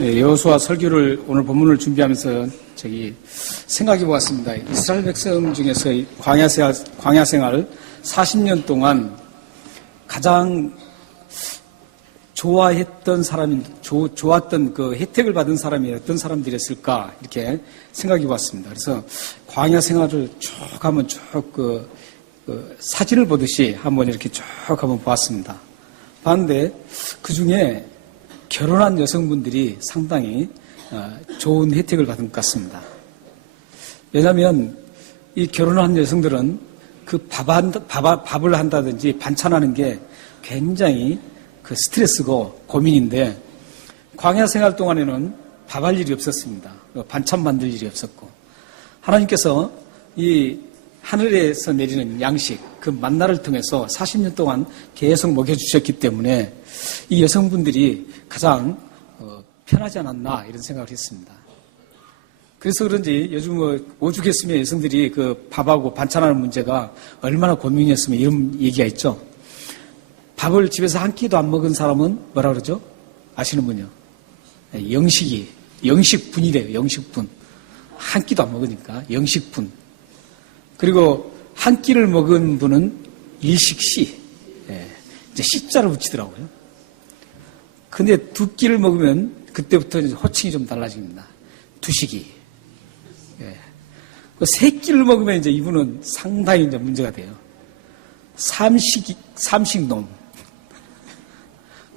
네, 여호수아 설교를 오늘 본문을 준비하면서 생각해 보았습니다. 이스라엘 백성 중에서 광야 생활 40년 동안 가장 좋아했던 사람이, 좋았던 그 혜택을 받은 사람이 어떤 사람들이었을까, 이렇게 생각해 보았습니다. 그래서 광야 생활을 쭉 한번 사진을 보듯이 한번 이렇게 쭉 한번 보았습니다. 봤는데 그 중에 결혼한 여성분들이 상당히 좋은 혜택을 받은 것 같습니다. 왜냐하면 이 결혼한 여성들은 그 밥을 한다든지 반찬하는 게 굉장히 그 스트레스고 고민인데, 광야 생활 동안에는 밥할 일이 없었습니다. 반찬 만들 일이 없었고, 하나님께서 이 하늘에서 내리는 양식, 그 만나를 통해서 40년 동안 계속 먹여주셨기 때문에 이 여성분들이 가장 편하지 않았나, 이런 생각을 했습니다. 그래서 그런지 요즘 오죽했으면 여성들이 그 밥하고 반찬하는 문제가 얼마나 고민이었으면 이런 얘기가 있죠. 밥을 집에서 한 끼도 안 먹은 사람은 뭐라 그러죠? 아시는 분이요? 영식분이래요. 영식분. 한 끼도 안 먹으니까 영식분. 그리고 한 끼를 먹은 분은 일식시. 이제 시자를 붙이더라고요. 근데 두 끼를 먹으면 그때부터 이제 호칭이 좀 달라집니다. 두식이. 세 끼를 먹으면 이제 이분은 상당히 이제 문제가 돼요. 삼식놈.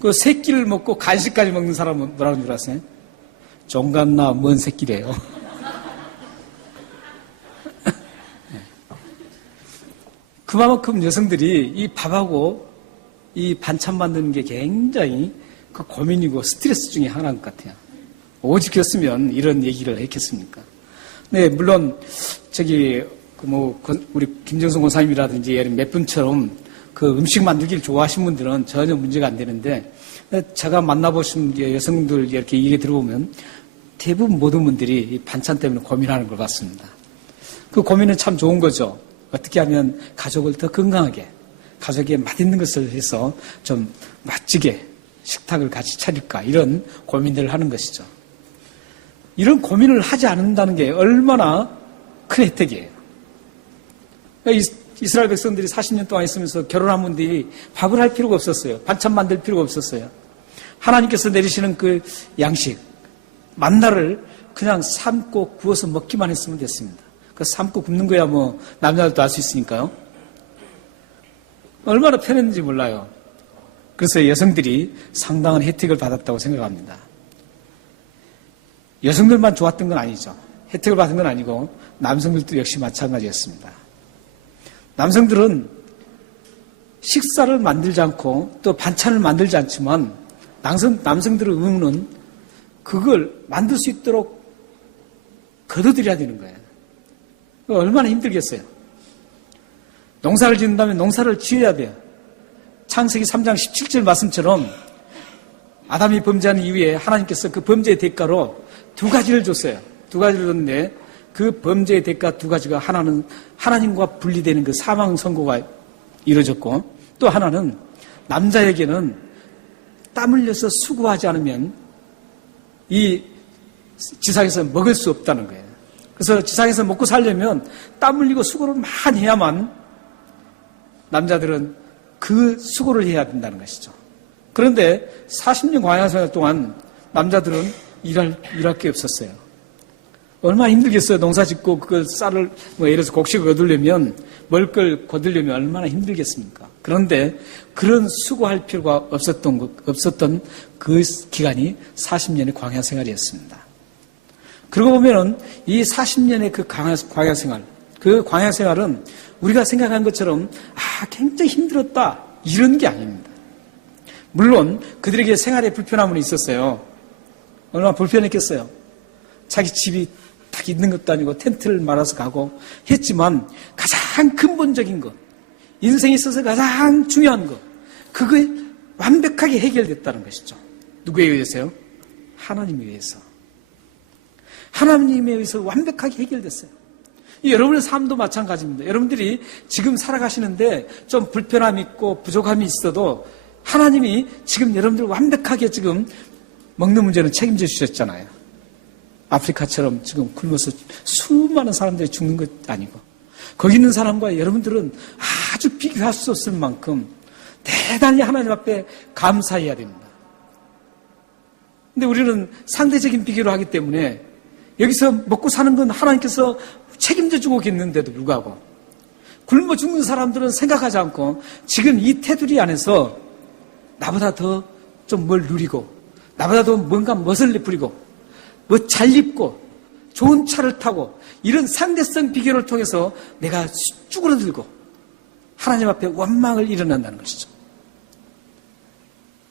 그 세 끼를 먹고 간식까지 먹는 사람은 뭐라는 줄 아세요? 종갓나 먼 새끼래요. 그만큼 여성들이 이 밥하고 이 반찬 만드는 게 굉장히 그 고민이고 스트레스 중에 하나인 것 같아요. 오직했으면 이런 얘기를 했겠습니까? 네, 물론 우리 김정성 권사님이라든지 몇 분처럼 그 음식 만들기를 좋아하시는 분들은 전혀 문제가 안 되는데, 제가 만나보신 여성들 이렇게 얘기 들어보면 대부분 모든 분들이 이 반찬 때문에 고민하는 것 같습니다. 그 고민은 참 좋은 거죠. 어떻게 하면 가족을 더 건강하게, 가족에 맛있는 것을 해서 좀 멋지게 식탁을 같이 차릴까, 이런 고민들을 하는 것이죠. 이런 고민을 하지 않는다는 게 얼마나 큰 혜택이에요. 이스라엘 백성들이 40년 동안 있으면서 결혼한 분들이 밥을 할 필요가 없었어요. 반찬 만들 필요가 없었어요. 하나님께서 내리시는 그 양식, 만나를 그냥 삶고 구워서 먹기만 했으면 됐습니다. 그 삶고 굽는 거야 뭐 남자들도 알 수 있으니까요. 얼마나 편했는지 몰라요. 그래서 여성들이 상당한 혜택을 받았다고 생각합니다. 여성들만 좋았던 건 아니죠. 혜택을 받은 건 아니고 남성들도 역시 마찬가지였습니다. 남성들은 식사를 만들지 않고 또 반찬을 만들지 않지만 남성들의 의무는 그걸 만들 수 있도록 거둬들여야 되는 거예요. 얼마나 힘들겠어요. 농사를 짓는다면 농사를 지어야 돼요. 창세기 3장 17절 말씀처럼 아담이 범죄한 이후에 하나님께서 그 범죄의 대가로 두 가지를 줬어요. 두 가지를 줬는데 그 범죄의 대가 두 가지가, 하나는 하나님과 분리되는 그 사망 선고가 이루어졌고, 또 하나는 남자에게는 땀 흘려서 수고하지 않으면 이 지상에서 먹을 수 없다는 거예요. 그래서 지상에서 먹고 살려면 땀 흘리고 수고를 많이 해야만 남자들은 그 수고를 해야 된다는 것이죠. 그런데 40년 광야 생활 동안 남자들은 일할 게 없었어요. 얼마나 힘들겠어요. 농사 짓고 그걸 쌀을 예를 들어서 곡식을 거두려면, 먹을 걸 거두려면 얼마나 힘들겠습니까? 그런데 그런 수고할 필요가 없었던 그 기간이 40년의 광야 생활이었습니다. 그러고 보면은 이 40년의 그 광야 생활, 그 광야 생활은 우리가 생각한 것처럼 굉장히 힘들었다, 이런 게 아닙니다. 물론 그들에게 생활에 불편함은 있었어요. 얼마나 불편했겠어요. 자기 집이 딱 있는 것도 아니고 텐트를 말아서 가고 했지만, 가장 근본적인 것, 인생에 있어서 가장 중요한 것, 그게 완벽하게 해결됐다는 것이죠. 누구에 의해서요? 하나님에 의해서. 하나님에 의해서 완벽하게 해결됐어요. 여러분의 삶도 마찬가지입니다. 여러분들이 지금 살아가시는데 좀 불편함이 있고 부족함이 있어도 하나님이 지금 여러분들 완벽하게 지금 먹는 문제는 책임져 주셨잖아요. 아프리카처럼 지금 굶어서 수많은 사람들이 죽는 것 아니고, 거기 있는 사람과 여러분들은 아주 비교할 수 없을 만큼 대단히 하나님 앞에 감사해야 됩니다. 근데 우리는 상대적인 비교를 하기 때문에 여기서 먹고 사는 건 하나님께서 책임져 주고 계는데도 불구하고 굶어 죽는 사람들은 생각하지 않고 지금 이 테두리 안에서 나보다 더 좀 뭘 누리고 나보다 더 뭔가 멋을 부리고 뭐 잘 입고 좋은 차를 타고 이런 상대성 비교를 통해서 내가 쭈그러들고 하나님 앞에 원망을 일어난다는 것이죠.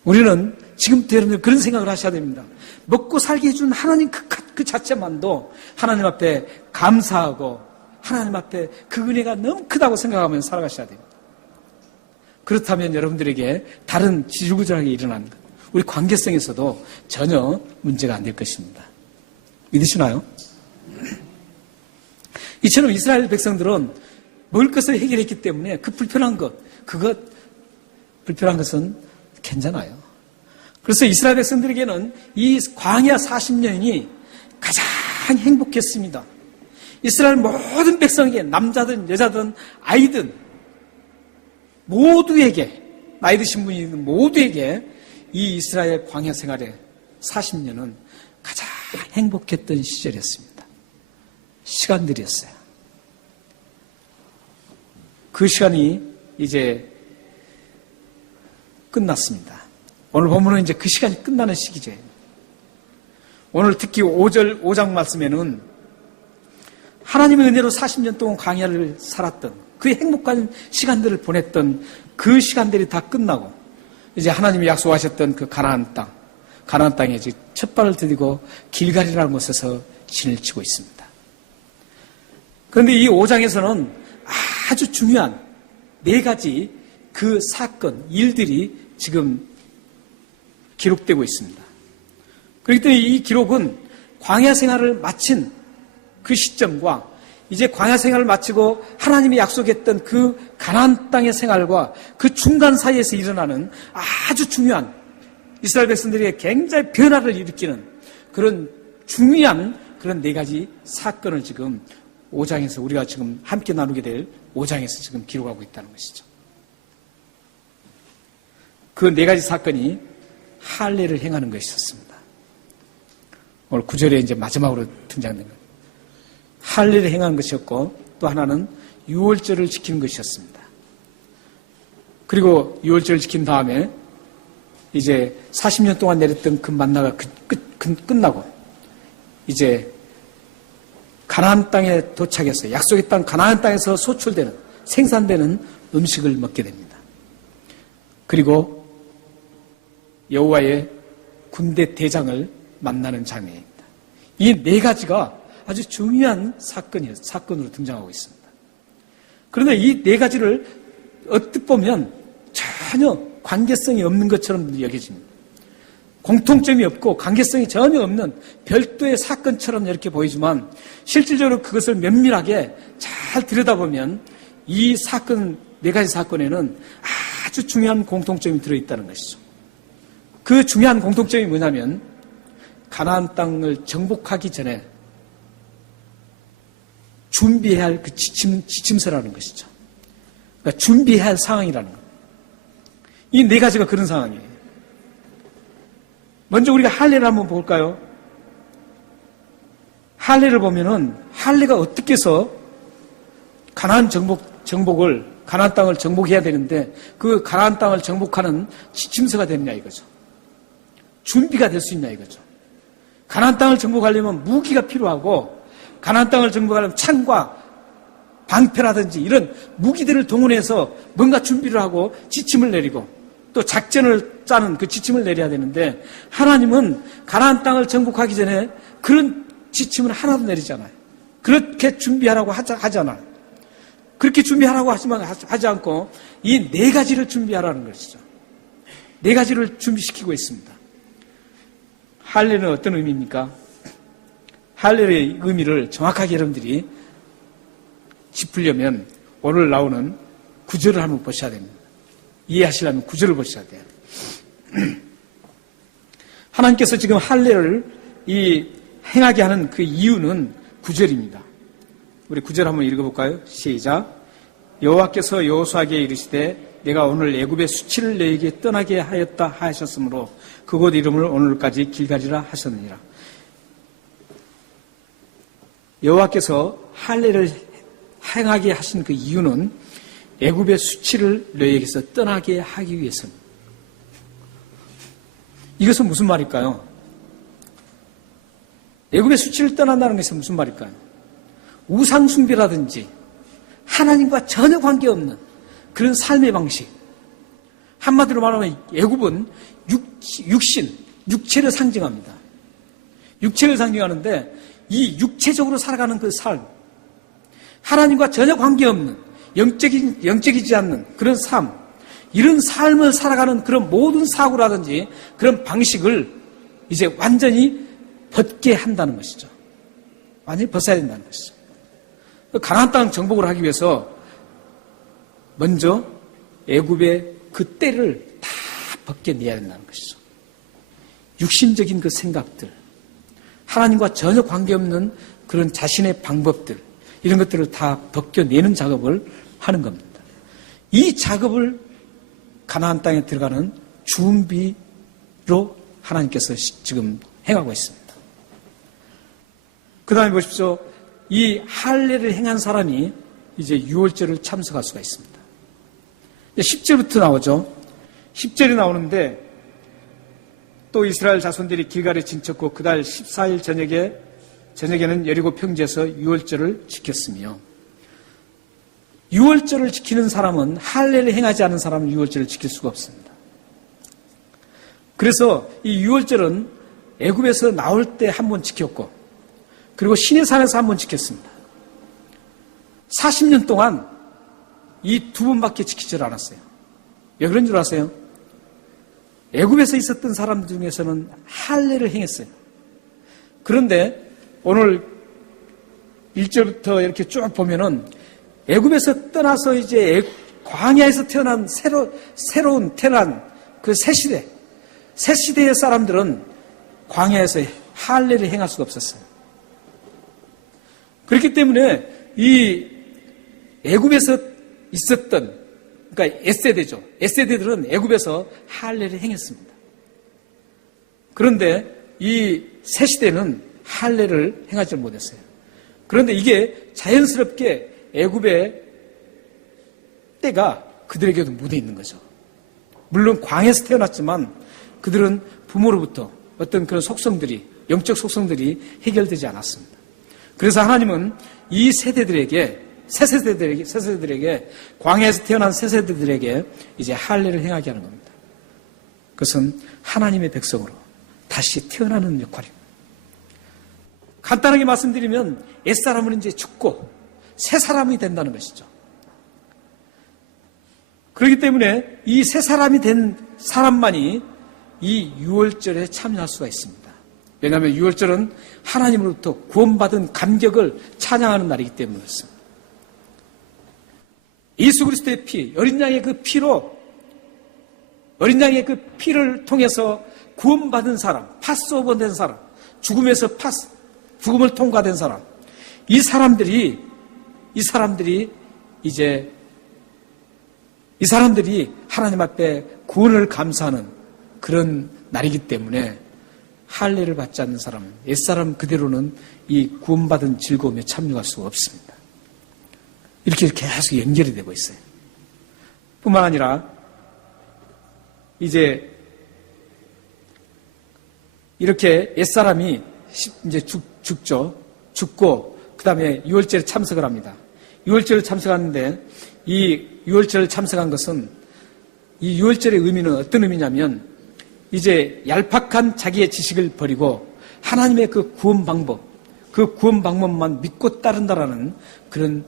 우리는 지금부터 여러분들 그런 생각을 하셔야 됩니다. 먹고 살게 해준 하나님 그 자체만도 하나님 앞에 감사하고 하나님 앞에 그 은혜가 너무 크다고 생각하면서 살아가셔야 됩니다. 그렇다면 여러분들에게 다른 지구절하게 일어나는 것, 우리 관계성에서도 전혀 문제가 안 될 것입니다. 믿으시나요? 이처럼 이스라엘 백성들은 먹을 것을 해결했기 때문에 그 불편한 것은 괜찮아요. 그래서 이스라엘 백성들에게는 이 광야 40년이 가장 행복했습니다. 이스라엘 모든 백성에게 남자든 여자든 아이든 모두에게, 나이 드신 분이 모두에게 이 이스라엘 광야 생활의 40년은 가장 행복했던 시절이었습니다. 시간들이었어요. 그 시간이 이제 끝났습니다. 오늘 본문은 이제 그 시간이 끝나는 시기죠. 오늘 특히 5장 말씀에는 하나님의 은혜로 40년 동안 광야를 살았던 그 행복한 시간들을 보냈던 그 시간들이 다 끝나고 이제 하나님이 약속하셨던 그 가나안 땅에 이제 첫 발을 들이고 길갈이라는 곳에서 진을 치고 있습니다. 그런데 이 5장에서는 아주 중요한 4가지 그 사건, 일들이 지금 기록되고 있습니다. 그렇기 때문에 이 기록은 광야 생활을 마친 그 시점과 이제 광야 생활을 마치고 하나님이 약속했던 그 가나안 땅의 생활과 그 중간 사이에서 일어나는 아주 중요한 이스라엘 백성들에게 굉장히 변화를 일으키는 그런 중요한 그런 4가지 사건을 지금 5장에서 우리가 지금 함께 나누게 될 5장에서 지금 기록하고 있다는 것이죠. 그 4가지 사건이 할례를 행하는 것이었습니다. 오늘 9절에 이제 마지막으로 등장된 것. 할례를 행하는 것이었고 또 하나는 유월절을 지키는 것이었습니다. 그리고 유월절을 지킨 다음에 이제 40년 동안 내렸던 그 만나가 끝나고 이제 가나안 땅에 도착해서 약속의 땅 가나안 땅에서 소출되는 생산되는 음식을 먹게 됩니다. 그리고 여호와의 군대 대장을 만나는 장면입니다. 이 4가지가 아주 중요한 사건으로 등장하고 있습니다. 그런데 이 4가지를 어떻게 보면 전혀 관계성이 없는 것처럼 여겨집니다. 공통점이 없고 관계성이 전혀 없는 별도의 사건처럼 이렇게 보이지만 실질적으로 그것을 면밀하게 잘 들여다보면 이 사건, 4가지 사건에는 아주 중요한 공통점이 들어있다는 것이죠. 그 중요한 공통점이 뭐냐면 가나안 땅을 정복하기 전에 준비해야 할 그 지침서라는 것이죠. 그러니까 준비해야 할 상황이라는 것. 이 4가지가 그런 상황이에요. 먼저 우리가 할례를 한번 볼까요? 할례를 보면은 할례가 어떻게 해서 가나안 가나안 땅을 정복해야 되는데 그 가나안 땅을 정복하는 지침서가 되느냐 이거죠. 준비가 될 수 있냐 이거죠. 가나안 땅을 정복하려면 무기가 필요하고 가나안 땅을 정복하려면 창과 방패라든지 이런 무기들을 동원해서 뭔가 준비를 하고 지침을 내리고 또 작전을 짜는 그 지침을 내려야 되는데 하나님은 가나안 땅을 정복하기 전에 그런 지침을 하나도 내리지 않아요. 그렇게 준비하라고 하지 않아요. 그렇게 준비하라고 하지 않고 이 4가지를 준비하라는 것이죠. 4가지를 준비시키고 있습니다. 할례는 어떤 의미입니까? 할례의 의미를 정확하게 여러분들이 짚으려면 오늘 나오는 9절을 한번 보셔야 됩니다. 이해하시려면 9절을 보셔야 돼요. 하나님께서 지금 할례를 행하게 하는 그 이유는 9절입니다. 우리 9절 한번 읽어볼까요? 시작. 여호와께서 여호수아에게 이르시되 내가 오늘 애굽의 수치를 너에게 떠나게 하였다 하셨으므로 그곳 이름을 오늘까지 길갈이라 하셨느니라. 여호와께서 할례를 행하게 하신 그 이유는 애굽의 수치를 너에게서 떠나게 하기 위해서입니다. 이것은 무슨 말일까요? 애굽의 수치를 떠난다는 것은 무슨 말일까요? 우상숭배라든지 하나님과 전혀 관계없는 그런 삶의 방식. 한마디로 말하면 애굽은 육신, 육체를 상징합니다. 육체를 상징하는데 이 육체적으로 살아가는 그 삶, 하나님과 전혀 관계없는 영적이지 않는 그런 삶, 이런 삶을 살아가는 그런 모든 사고라든지 그런 방식을 이제 완전히 벗게 한다는 것이죠. 완전히 벗어야 된다는 것이죠. 가나안 땅 정복을 하기 위해서 먼저 애굽의 그 때를 다 벗겨내야 된다는 것이죠. 육신적인 그 생각들, 하나님과 전혀 관계없는 그런 자신의 방법들, 이런 것들을 다 벗겨내는 작업을 하는 겁니다. 이 작업을 가나안 땅에 들어가는 준비로 하나님께서 지금 행하고 있습니다. 그 다음에 보십시오. 이 할례를 행한 사람이 이제 유월절을 참석할 수가 있습니다. 10절부터 나오죠. 10절이 나오는데 또 이스라엘 자손들이 길갈에 진쳤고 그달 14일 저녁에는 여리고 평지에서 유월절을 지켰으며, 유월절을 지키는 사람은 할례를 행하지 않은 사람은 유월절을 지킬 수가 없습니다. 그래서 이 유월절은 애굽에서 나올 때 한 번 지켰고 그리고 시내산에서 한 번 지켰습니다. 40년 동안 이 두 번밖에 지키질 않았어요. 왜 그런 줄 아세요? 애굽에서 있었던 사람 중에서는 할례를 행했어요. 그런데 오늘 1절부터 이렇게 쭉 보면은 애굽에서 떠나서 이제 광야에서 태어난 새로운 태어난 그 새 시대의 사람들은 광야에서 할례를 행할 수가 없었어요. 그렇기 때문에 이 애굽에서 있었던, 그러니까 에세대죠. 에세대들은 애굽에서 할례를 행했습니다. 그런데 이 새 시대는 할례를 행하지 못했어요. 그런데 이게 자연스럽게 애굽의 때가 그들에게도 묻어 있는 거죠. 물론 광야에서 태어났지만 그들은 부모로부터 어떤 그런 속성들이, 영적 속성들이 해결되지 않았습니다. 그래서 하나님은 이 세대들에게, 새 세대들에게, 광야에서 태어난 새 세대들에게 이제 할례를 행하게 하는 겁니다. 그것은 하나님의 백성으로 다시 태어나는 역할입니다. 간단하게 말씀드리면 옛사람은 이제 죽고 새 사람이 된다는 것이죠. 그렇기 때문에 이 새 사람이 된 사람만이 이 유월절에 참여할 수가 있습니다. 왜냐하면 유월절은 하나님으로부터 구원받은 감격을 찬양하는 날이기 때문에 그렇습니다. 예수 그리스도의 피, 어린 양의 그 피로, 어린 양의 그 피를 통해서 구원받은 사람, 파스오버 된 사람, 죽음을 통과된 사람, 이 사람들이 하나님 앞에 구원을 감사하는 그런 날이기 때문에 할례를 받지 않는 사람은, 옛사람 그대로는 이 구원받은 즐거움에 참여할 수가 없습니다. 이렇게 계속 연결이 되고 있어요. 뿐만 아니라 이제 이렇게 옛사람이 이제 죽고 그 다음에 유월절에 참석을 합니다. 유월절에 참석하는데 이 유월절을 참석한 것은, 이 유월절의 의미는 어떤 의미냐면 이제 얄팍한 자기의 지식을 버리고 하나님의 그 구원 방법만 믿고 따른다라는 그런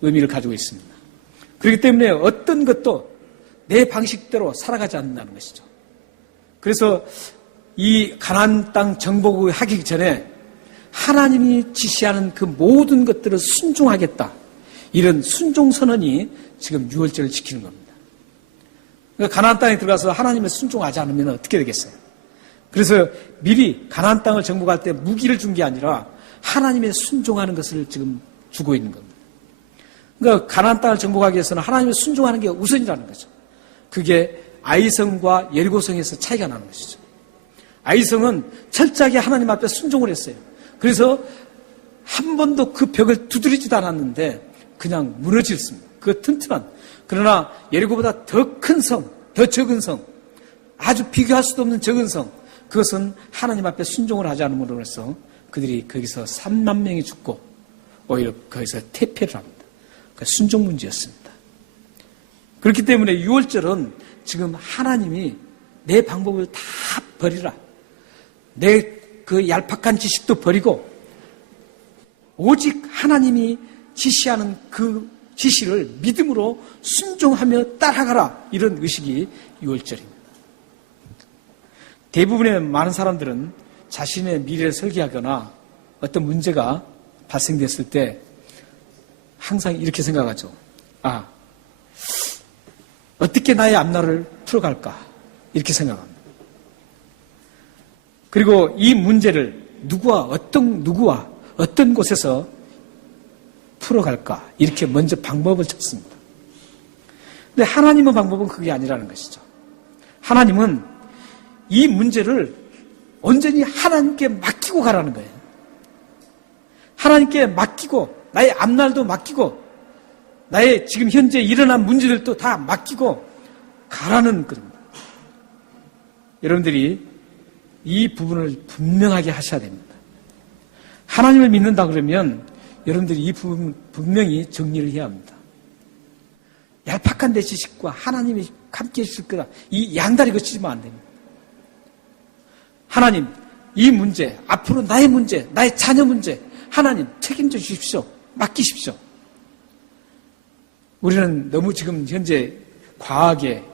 의미를 가지고 있습니다. 그렇기 때문에 어떤 것도 내 방식대로 살아가지 않는다는 것이죠. 그래서 이 가나안 땅 정복을 하기 전에 하나님이 지시하는 그 모든 것들을 순종하겠다, 이런 순종 선언이 지금 유월절을 지키는 겁니다. 그러니까 가나안 땅에 들어가서 하나님의 순종하지 않으면 어떻게 되겠어요? 그래서 미리 가나안 땅을 정복할 때 무기를 준 게 아니라 하나님의 순종하는 것을 지금 주고 있는 겁니다. 그러니까 가나안 땅을 정복하기 위해서는 하나님의 순종하는 게 우선이라는 거죠. 그게 아이성과 여리고성에서 차이가 나는 것이죠. 아이성은 철저하게 하나님 앞에 순종을 했어요. 그래서 한 번도 그 벽을 두드리지도 않았는데 그냥 무너졌습니다. 그 튼튼한. 그러나 여리고보다 더 큰 성, 더 적은 성, 아주 비교할 수도 없는 적은 성, 그것은 하나님 앞에 순종을 하지 않음으로 해서 그들이 거기서 3만 명이 죽고 오히려 거기서 퇴폐를 합니다. 그 순종 문제였습니다. 그렇기 때문에 6월절은 지금 하나님이 내 방법을 다 버리라. 내 그 얄팍한 지식도 버리고 오직 하나님이 지시하는 그 지시를 믿음으로 순종하며 따라가라. 이런 의식이 6월절입니다. 대부분의 많은 사람들은 자신의 미래를 설계하거나 어떤 문제가 발생됐을 때 항상 이렇게 생각하죠. 어떻게 나의 앞날을 풀어갈까? 이렇게 생각합니다. 그리고 이 문제를 누구와 어떤 곳에서 풀어갈까? 이렇게 먼저 방법을 찾습니다. 근데 하나님의 방법은 그게 아니라는 것이죠. 하나님은 이 문제를 온전히 하나님께 맡기고 가라는 거예요. 하나님께 맡기고 나의 앞날도 맡기고 나의 지금 현재 일어난 문제들도 다 맡기고 가라는 겁니다. 여러분들이 이 부분을 분명하게 하셔야 됩니다. 하나님을 믿는다 그러면 여러분들이 이 부분 분명히 정리를 해야 합니다. 얄팍한 내 지식과 하나님이 함께 해주실 거다. 이 양다리 거치면 안 됩니다. 하나님, 이 문제, 앞으로 나의 문제, 나의 자녀 문제, 하나님 책임져 주십시오. 맡기십시오. 우리는 너무 지금 현재 과학에,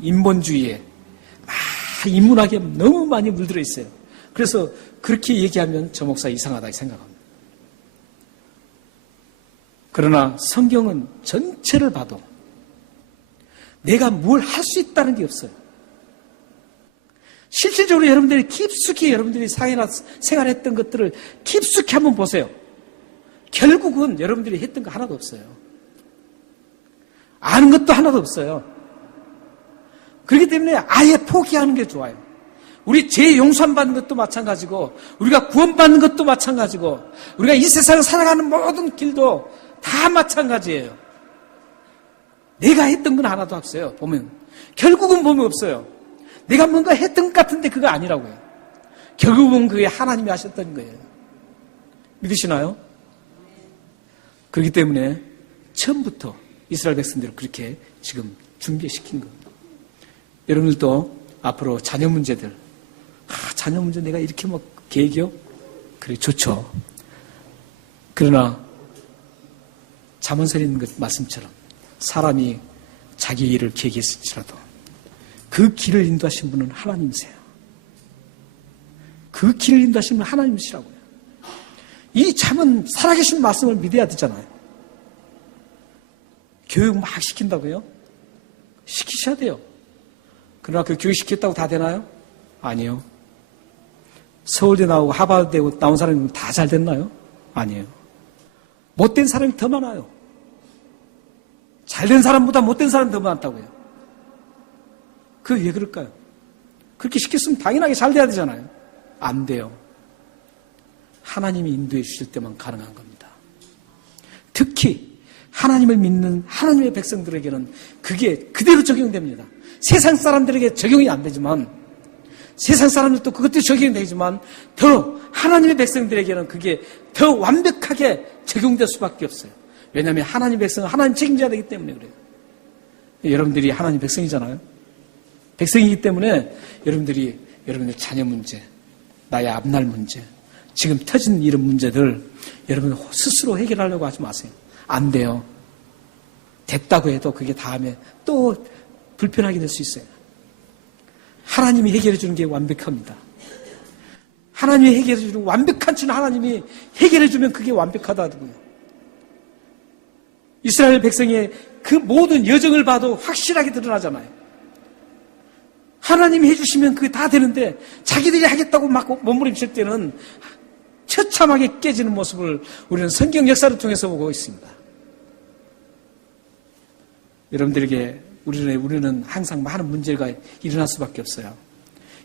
인본주의에, 인문학에 너무 많이 물들어 있어요. 그래서 그렇게 얘기하면 저 목사 이상하다 생각합니다. 그러나 성경은 전체를 봐도 내가 뭘 할 수 있다는 게 없어요. 실질적으로 여러분들이 깊숙이 여러분들이 생활했던 것들을 깊숙이 한번 보세요. 결국은 여러분들이 했던 거 하나도 없어요. 아는 것도 하나도 없어요. 그렇기 때문에 아예 포기하는 게 좋아요. 우리 죄 용서받는 것도 마찬가지고 우리가 구원받는 것도 마찬가지고 우리가 이 세상을 살아가는 모든 길도 다 마찬가지예요. 내가 했던 건 하나도 없어요. 보면 결국은 보면 없어요. 내가 뭔가 했던 것 같은데 그거 아니라고요. 결국은 그게 하나님이 하셨던 거예요. 믿으시나요? 그렇기 때문에 처음부터 이스라엘 백성들을 그렇게 지금 준비시킨 겁니다. 여러분들도 앞으로 자녀 문제들, 자녀 문제 내가 이렇게 뭐 계획이요? 그래, 좋죠. 그러나 잠언서에 있는 것 말씀처럼 사람이 자기 일을 계획했을지라도 그 길을 인도하신 분은 하나님이세요. 그 길을 인도하신 분은 하나님이시라고요. 이 잠은 살아계신 말씀을 믿어야 되잖아요. 교육 막 시킨다고요? 시키셔야 돼요. 그러나 그 교육 시켰다고 다 되나요? 아니요. 서울대 나오고 하버드대 나온 사람이 다 잘 됐나요? 아니에요. 못된 사람이 더 많아요. 잘된 사람보다 못된 사람이 더 많다고요. 그게 왜 그럴까요? 그렇게 시켰으면 당연하게 잘 돼야 되잖아요. 안 돼요. 하나님이 인도해 주실 때만 가능한 겁니다. 특히 하나님을 믿는 하나님의 백성들에게는 그게 그대로 적용됩니다. 세상 사람들에게 적용이 안 되지만 세상 사람들도 그것도 적용이 되지만 더 하나님의 백성들에게는 그게 더 완벽하게 적용될 수밖에 없어요. 왜냐하면 하나님의 백성은 하나님 책임져야 되기 때문에 그래요. 여러분들이 하나님 백성이잖아요. 백성이기 때문에 여러분들의 자녀 문제, 나의 앞날 문제, 지금 터진 이런 문제들 여러분 스스로 해결하려고 하지 마세요. 안 돼요. 됐다고 해도 그게 다음에 또 불편하게 될 수 있어요. 하나님이 해결해 주는 게 완벽합니다. 하나님이 해결해 주는 완벽한 줄 하나님이 해결해 주면 그게 완벽하다고요. 이스라엘 백성의 그 모든 여정을 봐도 확실하게 드러나잖아요. 하나님이 해주시면 그게 다 되는데 자기들이 하겠다고 막 몸부림칠 때는 처참하게 깨지는 모습을 우리는 성경 역사를 통해서 보고 있습니다. 여러분들에게 우리는 항상 많은 문제가 일어날 수밖에 없어요.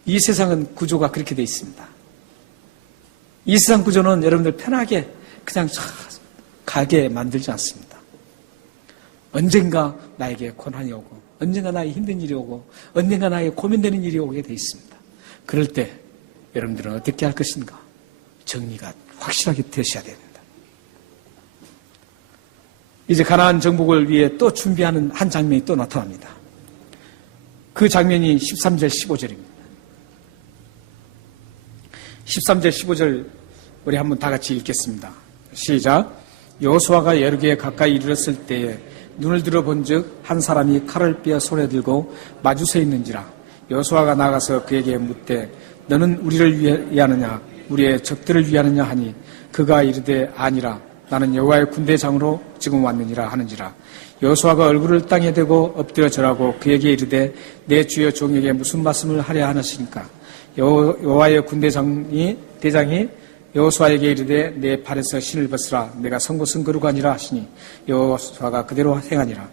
이 세상은 구조가 그렇게 되어 있습니다. 이 세상 구조는 여러분들 편하게 그냥 가게 만들지 않습니다. 언젠가 나에게 고난이 오고, 언젠가 나에게 힘든 일이 오고, 언젠가 나에게 고민되는 일이 오게 되어 있습니다. 그럴 때 여러분들은 어떻게 할 것인가? 정리가 확실하게 되셔야 됩니다. 이제 가나안 정복을 위해 또 준비하는 한 장면이 또 나타납니다. 그 장면이 13절 15절입니다. 13절 15절 우리 한번 다 같이 읽겠습니다. 시작. 여호수아가 여리고에 가까이 이르렀을 때에 눈을 들어본즉 한 사람이 칼을 빼어 손에 들고 마주서 있는지라. 여호수아가 나가서 그에게 묻되 너는 우리를 위하느냐 우리의 적들을 위하느냐 하니 그가 이르되 아니라 나는 여호와의 군대장으로 지금 왔느니라 하는지라. 여호수아가 얼굴을 땅에 대고 엎드려 절하고 그에게 이르되 내 주여 종에게 무슨 말씀을 하려 하시니까. 여호와의 대장이 여호수아에게 이르되 내 발에서 신을 벗으라 내가 선 곳은 거루가 아니라 하시니 여호수아가 그대로 행하니라.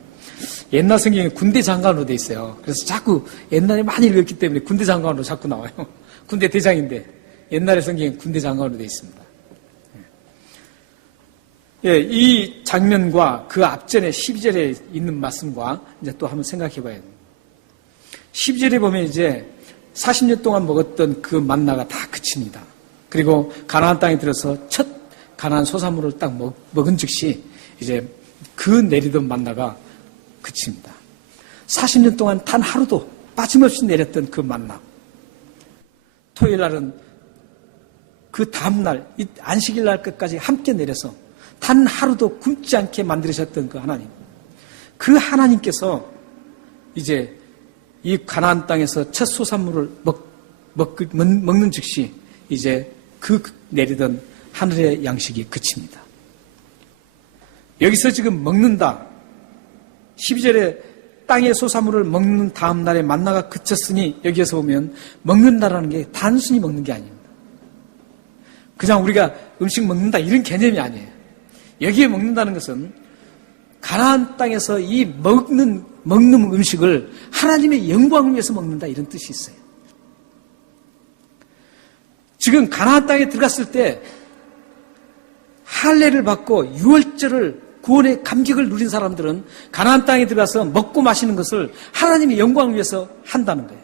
옛날 성경에 군대 장관으로 돼 있어요. 그래서 자꾸 옛날에 많이 읽었기 때문에 군대 장관으로 자꾸 나와요. 군대 대장인데 옛날의 성경에 군대 장관으로 돼 있습니다. 예, 이 장면과 그 앞전에 12절에 있는 말씀과 이제 또 한번 생각해 봐야 됩니다. 12절에 보면 이제 40년 동안 먹었던 그 만나가 다 그칩니다. 그리고 가나안 땅에 들어서 첫 가나안 소산물을 딱 먹은 즉시 이제 그 내리던 만나가 그칩니다. 40년 동안 단 하루도 빠짐없이 내렸던 그 만나. 토요일 날은 그 다음날 안식일 날 끝까지 함께 내려서 단 하루도 굶지 않게 만들으셨던 그 하나님. 그 하나님께서 이제 이 가나안 땅에서 첫 소산물을 먹는 즉시 이제 그 내리던 하늘의 양식이 그칩니다. 여기서 지금 먹는다. 12절에 땅의 소산물을 먹는 다음 날에 만나가 그쳤으니 여기에서 보면 먹는다라는 게 단순히 먹는 게 아닙니다. 그냥 우리가 음식 먹는다 이런 개념이 아니에요. 여기에 먹는다는 것은 가나안 땅에서 이 먹는 음식을 하나님의 영광을 위해서 먹는다 이런 뜻이 있어요. 지금 가나안 땅에 들어갔을 때 할례를 받고 유월절을 구원의 감격을 누린 사람들은 가나안 땅에 들어가서 먹고 마시는 것을 하나님의 영광을 위해서 한다는 거예요.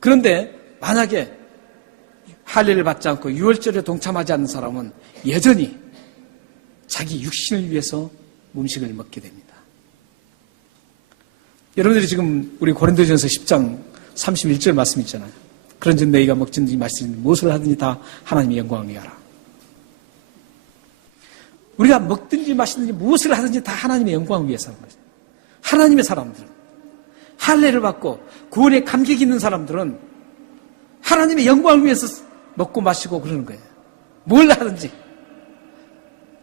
그런데 만약에 할례를 받지 않고 유월절에 동참하지 않는 사람은 여전히 자기 육신을 위해서 음식을 먹게 됩니다. 여러분들이 지금 우리 고린도전서 10장 31절 말씀 있잖아요. 그런즉 너희가 먹든지 마시든지 무엇을 하든지 다 하나님의 영광을 위하라. 우리가 먹든지 마시든지 무엇을 하든지 다 하나님의 영광을 위해서 하는 거죠. 하나님의 사람들은 할례를 받고 구원의 감격이 있는 사람들은 하나님의 영광을 위해서 먹고 마시고 그러는 거예요. 뭘 하든지.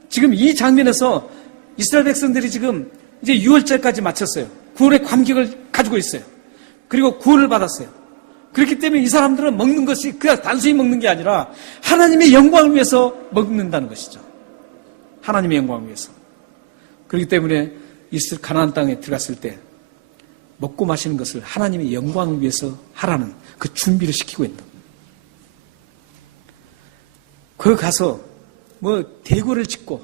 지금 이 장면에서 이스라엘 백성들이 지금 이제 6월절까지 마쳤어요. 구원의 감격을 가지고 있어요. 그리고 구원을 받았어요. 그렇기 때문에 이 사람들은 먹는 것이 그냥 단순히 먹는 게 아니라 하나님의 영광을 위해서 먹는다는 것이죠. 하나님의 영광을 위해서. 그렇기 때문에 가나안 땅에 들어갔을 때 먹고 마시는 것을 하나님의 영광을 위해서 하라는 그 준비를 시키고 있는 겁니다. 거기 가서 대궐을 짓고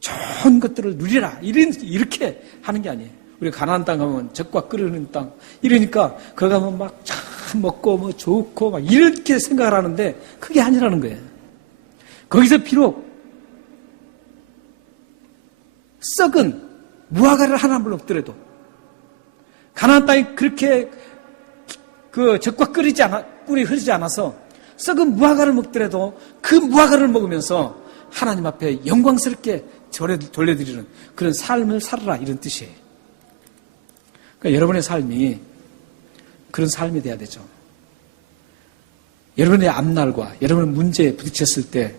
좋은 것들을 누리라 이렇게 하는 게 아니에요. 우리 가나안 땅 가면 젖과 끓이는 땅 이러니까 거기 가면 막 참 먹고 좋고 막 이렇게 생각을 하는데 그게 아니라는 거예요. 거기서 비록 썩은 무화과를 하나만 먹더라도 가나안 땅이 그렇게 그 젖과 꿀이 흐르지 않아서 썩은 무화과를 먹더라도 그 무화과를 먹으면서 하나님 앞에 영광스럽게 돌려드리는 그런 삶을 살아라 이런 뜻이에요. 그러니까 여러분의 삶이 그런 삶이 돼야 되죠. 여러분의 앞날과 여러분의 문제에 부딪혔을 때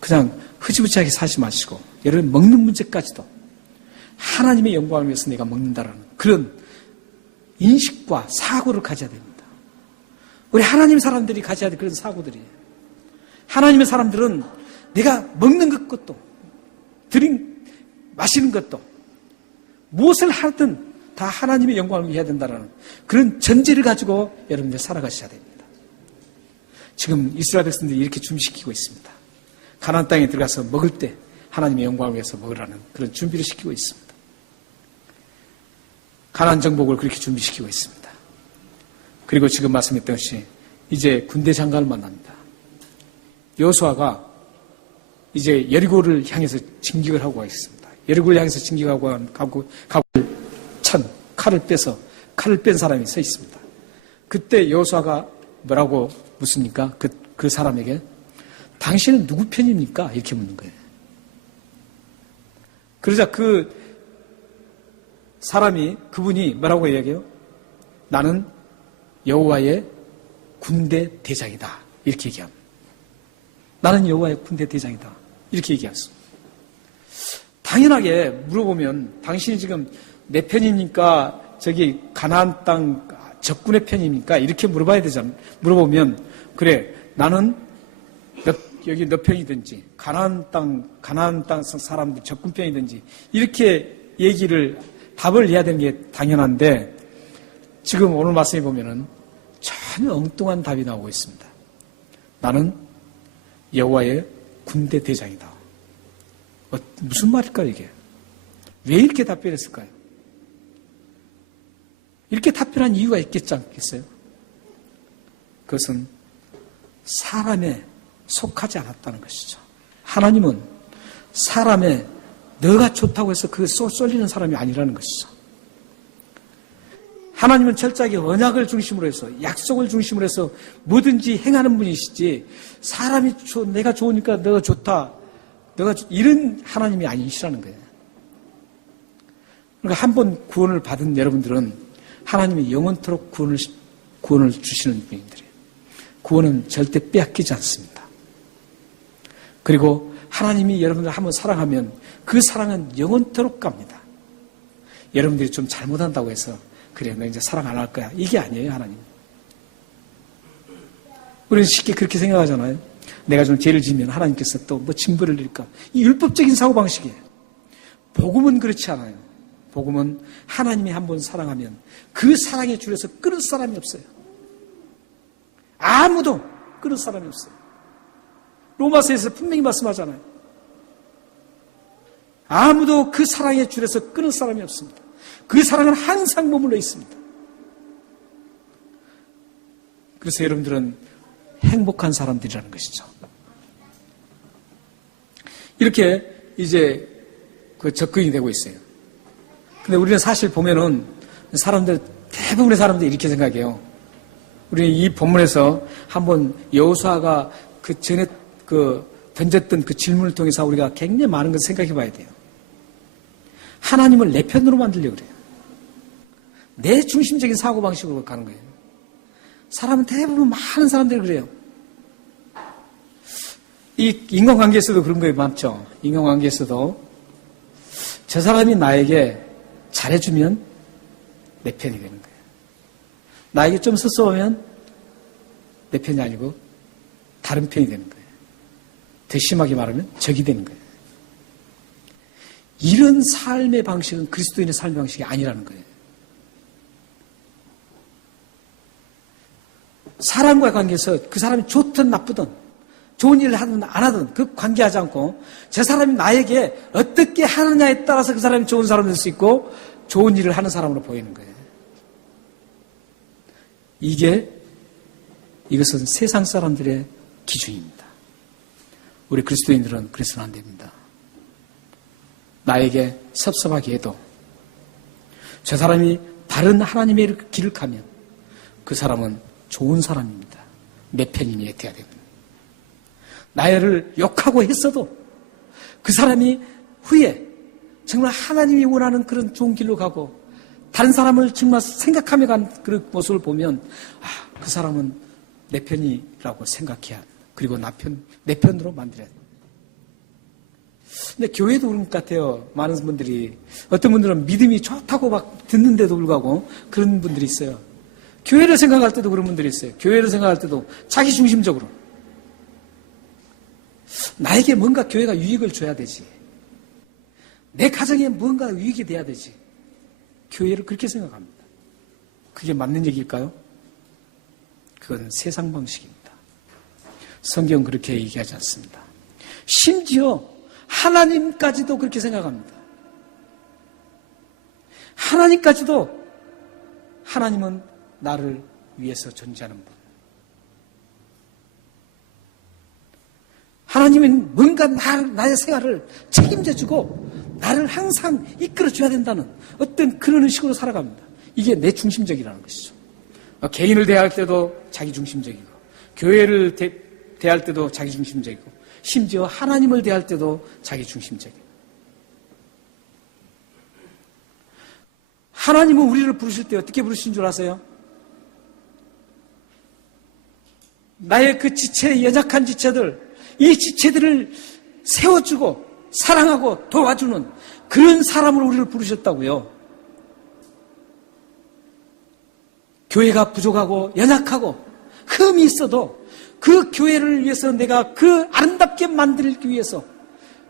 그냥 흐지부지하게 사지 마시고 여러분 먹는 문제까지도 하나님의 영광을 위해서 내가 먹는다라는 그런 인식과 사고를 가져야 됩니다. 우리 하나님 사람들이 가져야 될 그런 사고들이에요. 하나님의 사람들은 내가 먹는 것도, 마시는 것도, 무엇을 하든 다 하나님의 영광을 위해야 된다는 그런 전제를 가지고 여러분들 살아가셔야 됩니다. 지금 이스라엘 백성들이 이렇게 준비시키고 있습니다. 가나안 땅에 들어가서 먹을 때 하나님의 영광을 위해서 먹으라는 그런 준비를 시키고 있습니다. 가나안 정복을 그렇게 준비시키고 있습니다. 그리고 지금 말씀했듯이 이제 군대 장관을 만납니다. 여호수아가 이제 여리고를 향해서 진격을 하고 있습니다. 여리고를 향해서 진격하고 칼을 빼서 칼을 뺀 사람이 서 있습니다. 그때 여호수아가 뭐라고 묻습니까? 그 사람에게 당신은 누구 편입니까? 이렇게 묻는 거예요. 그러자 그 사람이 그분이 뭐라고 이야기해요? 나는 여호와의 군대 대장이다. 이렇게 얘기합니다. 나는 여호와의 군대 대장이다. 이렇게 얘기했어. 당연하게 물어보면 당신이 지금 내 편입니까? 저기 가나안 땅 적군의 편입니까? 이렇게 물어봐야 되잖아요. 물어보면 그래 나는 여기 너 편이든지 가나안 땅 사람들 적군 편이든지 이렇게 답을 해야 되는 게 당연한데 지금 오늘 말씀에 보면은 전혀 엉뚱한 답이 나오고 있습니다. 나는 여호와의 군대 대장이다. 무슨 말일까요 이게? 왜 이렇게 답변했을까요? 이렇게 답변한 이유가 있겠지 않겠어요? 그것은 사람에 속하지 않았다는 것이죠. 하나님은 사람의 너가 좋다고 해서 그 쏠리는 사람이 아니라는 것이죠. 하나님은 철저하게 언약을 중심으로 해서 약속을 중심으로 해서 뭐든지 행하는 분이시지 사람이 내가 좋으니까 너가 좋다. 이런 하나님이 아니시라는 거예요. 그러니까 한 번 구원을 받은 여러분들은 하나님이 영원토록 구원을 주시는 분들이에요. 구원은 절대 빼앗기지 않습니다. 그리고 하나님이 여러분들 한번 사랑하면 그 사랑은 영원토록 갑니다. 여러분들이 좀 잘못한다고 해서 그래 너 이제 사랑 안 할 거야. 이게 아니에요 하나님. 우리는 쉽게 그렇게 생각하잖아요. 내가 좀 죄를 지면 하나님께서 또 뭐 징벌을 드릴까. 이 율법적인 사고방식이에요. 복음은 그렇지 않아요. 복음은 하나님이 한번 사랑하면 그 사랑에 줄여서 끊을 사람이 없어요. 아무도 끊을 사람이 없어요. 로마서에서 분명히 말씀하잖아요. 아무도 그 사랑에 줄여서 끊을 사람이 없습니다. 그 사랑은 항상 머물러 있습니다. 그래서 여러분들은 행복한 사람들이라는 것이죠. 이렇게 이제 그 접근이 되고 있어요. 근데 우리는 사실 보면은 대부분의 사람들이 이렇게 생각해요. 우리는 이 본문에서 한번 여호수아가 그 전에 던졌던 그 질문을 통해서 우리가 굉장히 많은 것을 생각해 봐야 돼요. 하나님을 내 편으로 만들려고 그래요. 내 중심적인 사고방식으로 가는 거예요. 대부분 많은 사람들이 그래요. 이 인간관계에서도 그런 거 많죠. 인간관계에서도 저 사람이 나에게 잘해주면 내 편이 되는 거예요. 나에게 좀 섭섭하면 내 편이 아니고 다른 편이 되는 거예요. 더 심하게 말하면 적이 되는 거예요. 이런 삶의 방식은 그리스도인의 삶의 방식이 아니라는 거예요. 사람과의 관계에서 그 사람이 좋든 나쁘든 좋은 일을 하든 안 하든 그 관계하지 않고 저 사람이 나에게 어떻게 하느냐에 따라서 그 사람이 좋은 사람 될 수 있고 좋은 일을 하는 사람으로 보이는 거예요. 이것은 세상 사람들의 기준입니다. 우리 그리스도인들은 그래서는 안 됩니다. 나에게 섭섭하게 해도 저 사람이 바른 하나님의 길을 가면 그 사람은 좋은 사람입니다. 내 편임이 돼야 됩니다. 나를 욕하고 했어도 그 사람이 후에 정말 하나님이 원하는 그런 좋은 길로 가고 다른 사람을 정말 생각하며 간 그런 모습을 보면 그 사람은 내 편이라고 생각해야 그리고 내 편으로 만들어야 됩니다. 근데 교회도 그런 것 같아요. 많은 분들이. 어떤 분들은 믿음이 좋다고 막 듣는데도 불구하고 그런 분들이 있어요. 교회를 생각할 때도 그런 분들이 있어요. 교회를 생각할 때도 자기중심적으로. 나에게 뭔가 교회가 유익을 줘야 되지. 내 가정에 뭔가 유익이 돼야 되지. 교회를 그렇게 생각합니다. 그게 맞는 얘기일까요? 그건 세상 방식입니다. 성경은 그렇게 얘기하지 않습니다. 심지어 하나님까지도 그렇게 생각합니다. 하나님은 나를 위해서 존재하는 분. 하나님은 뭔가 나의 생활을 책임져주고 나를 항상 이끌어줘야 된다는 어떤 그런 의식으로 살아갑니다. 이게 내 중심적이라는 것이죠. 개인을 대할 때도 자기중심적이고 교회를 대할 때도 자기중심적이고 심지어 하나님을 대할 때도 자기중심적이고 하나님은 우리를 부르실 때 어떻게 부르신 줄 아세요? 나의 그 지체, 연약한 지체들, 이 지체들을 세워주고 사랑하고 도와주는 그런 사람으로 우리를 부르셨다고요. 교회가 부족하고 연약하고 흠이 있어도 그 교회를 위해서 내가 그 아름답게 만들기 위해서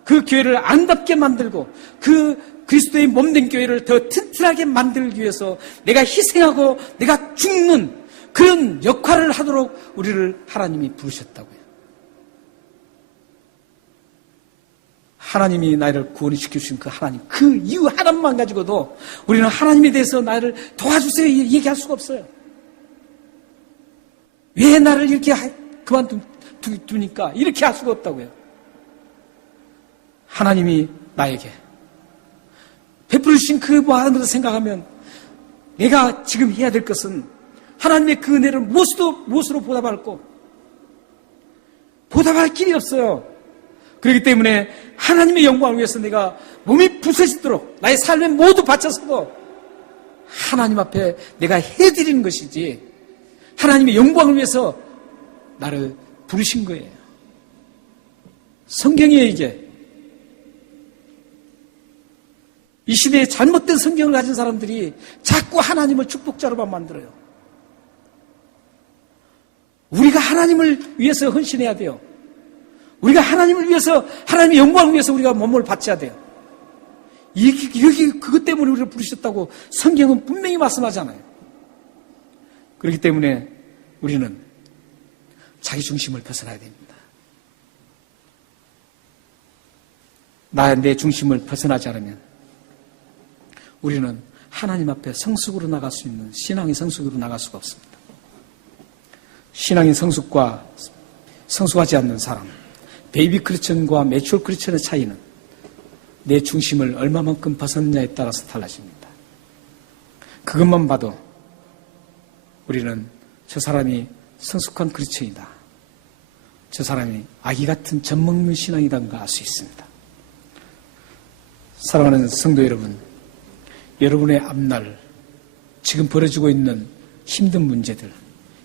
그 교회를 아름답게 만들고 그 그리스도의 몸된 교회를 더 튼튼하게 만들기 위해서 내가 희생하고 내가 죽는 그런 역할을 하도록 우리를 하나님이 부르셨다고요. 하나님이 나를 구원시켜 주신 그 하나님, 그 이유 하나만 가지고도 우리는 하나님에 대해서 나를 도와주세요 얘기할 수가 없어요. 왜 나를 이렇게 그만두니까 이렇게 할 수가 없다고요. 하나님이 나에게 베풀어 주신 그 많은 것을 생각하면 내가 지금 해야 될 것은 하나님의 그 은혜를 무엇으로 보답할 길이 없어요. 그렇기 때문에 하나님의 영광을 위해서 내가 몸이 부서지도록 나의 삶에 모두 바쳐서도 하나님 앞에 내가 해드리는 것이지 하나님의 영광을 위해서 나를 부르신 거예요. 성경이에요, 이게. 이 시대에 잘못된 성경을 가진 사람들이 자꾸 하나님을 축복자로만 만들어요. 우리가 하나님을 위해서 헌신해야 돼요. 우리가 하나님을 위해서, 하나님의 영광을 위해서 우리가 몸을 바쳐야 돼요. 여기 그것 때문에 우리를 부르셨다고 성경은 분명히 말씀하잖아요. 그렇기 때문에 우리는 자기 중심을 벗어나야 됩니다. 내 중심을 벗어나지 않으면 우리는 하나님 앞에 성숙으로 나갈 수 있는 신앙의 성숙으로 나갈 수가 없습니다. 신앙의 성숙과 성숙하지 않는 사람, 베이비 크리스천과 매추얼 크리스천의 차이는 내 중심을 얼마만큼 벗었느냐에 따라서 달라집니다. 그것만 봐도 우리는 저 사람이 성숙한 크리스천이다, 저 사람이 아기 같은 젖먹는 신앙이단가 알 수 있습니다. 사랑하는 성도 여러분, 여러분의 앞날 지금 벌어지고 있는 힘든 문제들,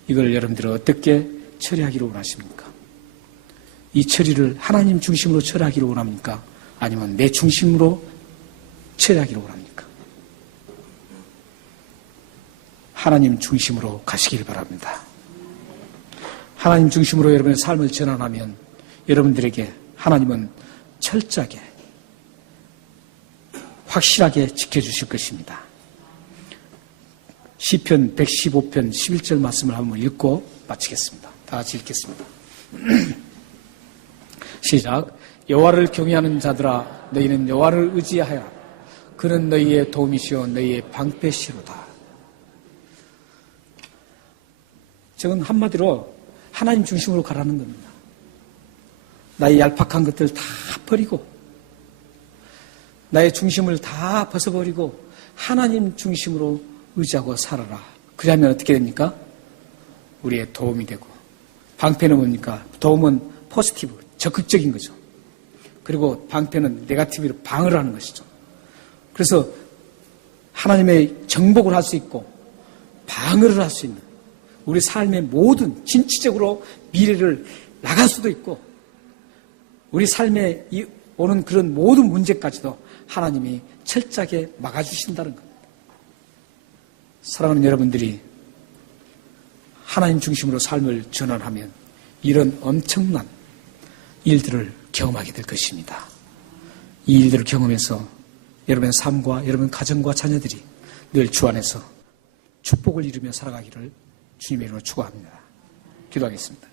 이걸 여러분들은 어떻게 처리하기를 원하십니까? 이 처리를 하나님 중심으로 처리하기를 원합니까? 아니면 내 중심으로 처리하기를 원합니까? 하나님 중심으로 가시길 바랍니다. 하나님 중심으로 여러분의 삶을 전환하면 여러분들에게 하나님은 철저하게 확실하게 지켜주실 것입니다. 시편 115편 11절 말씀을 한번 읽고 마치겠습니다. 다 같이 읽겠습니다. 시작. 여호와를 경외하는 자들아, 너희는 여호와를 의지하여 그는 너희의 도움이시오 너희의 방패시로다. 저건 한마디로 하나님 중심으로 가라는 겁니다. 나의 얄팍한 것들 다 버리고 나의 중심을 다 벗어버리고 하나님 중심으로 의지하고 살아라. 그러면 어떻게 됩니까? 우리의 도움이 되고, 방패는 뭡니까? 도움은 포지티브, 적극적인 거죠. 그리고 방패는 네거티브로 방어를 하는 것이죠. 그래서 하나님의 정복을 할 수 있고 방어를 할 수 있는 우리 삶의 모든 진취적으로 미래를 나갈 수도 있고 우리 삶의 이 오는 그런 모든 문제까지도 하나님이 철저하게 막아주신다는 겁니다. 사랑하는 여러분들이 하나님 중심으로 삶을 전환하면 이런 엄청난 일들을 경험하게 될 것입니다. 이 일들을 경험해서 여러분의 삶과 여러분 가정과 자녀들이 늘 주 안에서 축복을 이루며 살아가기를 주님의 이름으로 축원합니다. 기도하겠습니다.